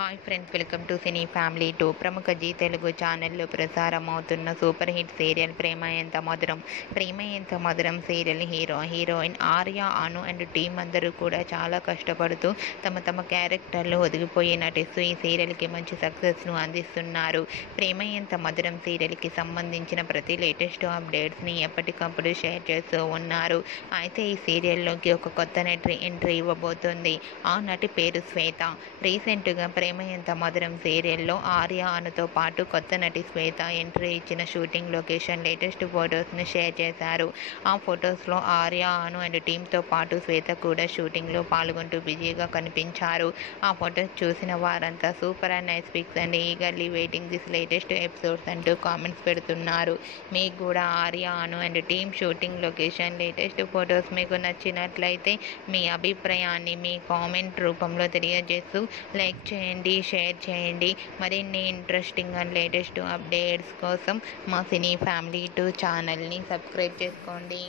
Hi friends, welcome to cine family 2. ప్రముఖ G Telugu ఛానల్లో ప్రసారం అవుతున్న సూపర్ హిట్ సీరియల్ ప్రేమ ఎంత మధురం. ప్రేమ ఎంత మధురం serial heroine Arya, Anu and team అందరూ కూడా చాలా కష్టపడుతూ తమ క్యారెక్టర్లో ఒదిగిపోయి నటిస్తూ ఈ సీరియల్కి మంచి సక్సెస్ను అందిస్తున్నారు. ప్రేమ ఎంత మధురం సీరియల్కి సంబంధించిన ప్రతి లేటెస్ట్ అప్డేట్స్ని ఎప్పటికప్పుడు షేర్ చేస్తూ ఉన్నారు. అయితే ఈ సీరియల్లోకి ఒక కొత్త నటి ఎంట్రీ ఇవ్వబోతుంది. ఆ నటి పేరు శ్వేత. రీసెంట్గా ప్రేమ ఎంత మధురం సీరియల్లో ఆర్య, అనుతో పాటు కొత్త నటి శ్వేత ఎంట్రీ ఇచ్చిన షూటింగ్ లొకేషన్ లేటెస్ట్ ఫొటోస్ని షేర్ చేశారు. ఆ ఫొటోస్లో ఆర్య, అను అండ్ టీంతో పాటు శ్వేత కూడా షూటింగ్లో పాల్గొంటూ బిజీగా కనిపించారు. ఆ ఫొటోస్ చూసిన వారంతా super and nice pics and eagerly waiting this latest episodes అంటూ కామెంట్స్ పెడుతున్నారు. మీకు కూడా Arya, Anu and team shooting location latest photos మీకు నచ్చినట్లయితే మీ అభిప్రాయాన్ని మీ కామెంట్ రూపంలో తెలియజేస్తూ లైక్ చేయండి, షేర్ చేయండి. మరిన్ని ఇంట్రెస్టింగ్ అండ్ లేటెస్ట్ అప్డేట్స్ కోసం మా సినీ ఫ్యామిలీ 2 ఛానల్ని సబ్స్క్రైబ్ చేసుకోండి.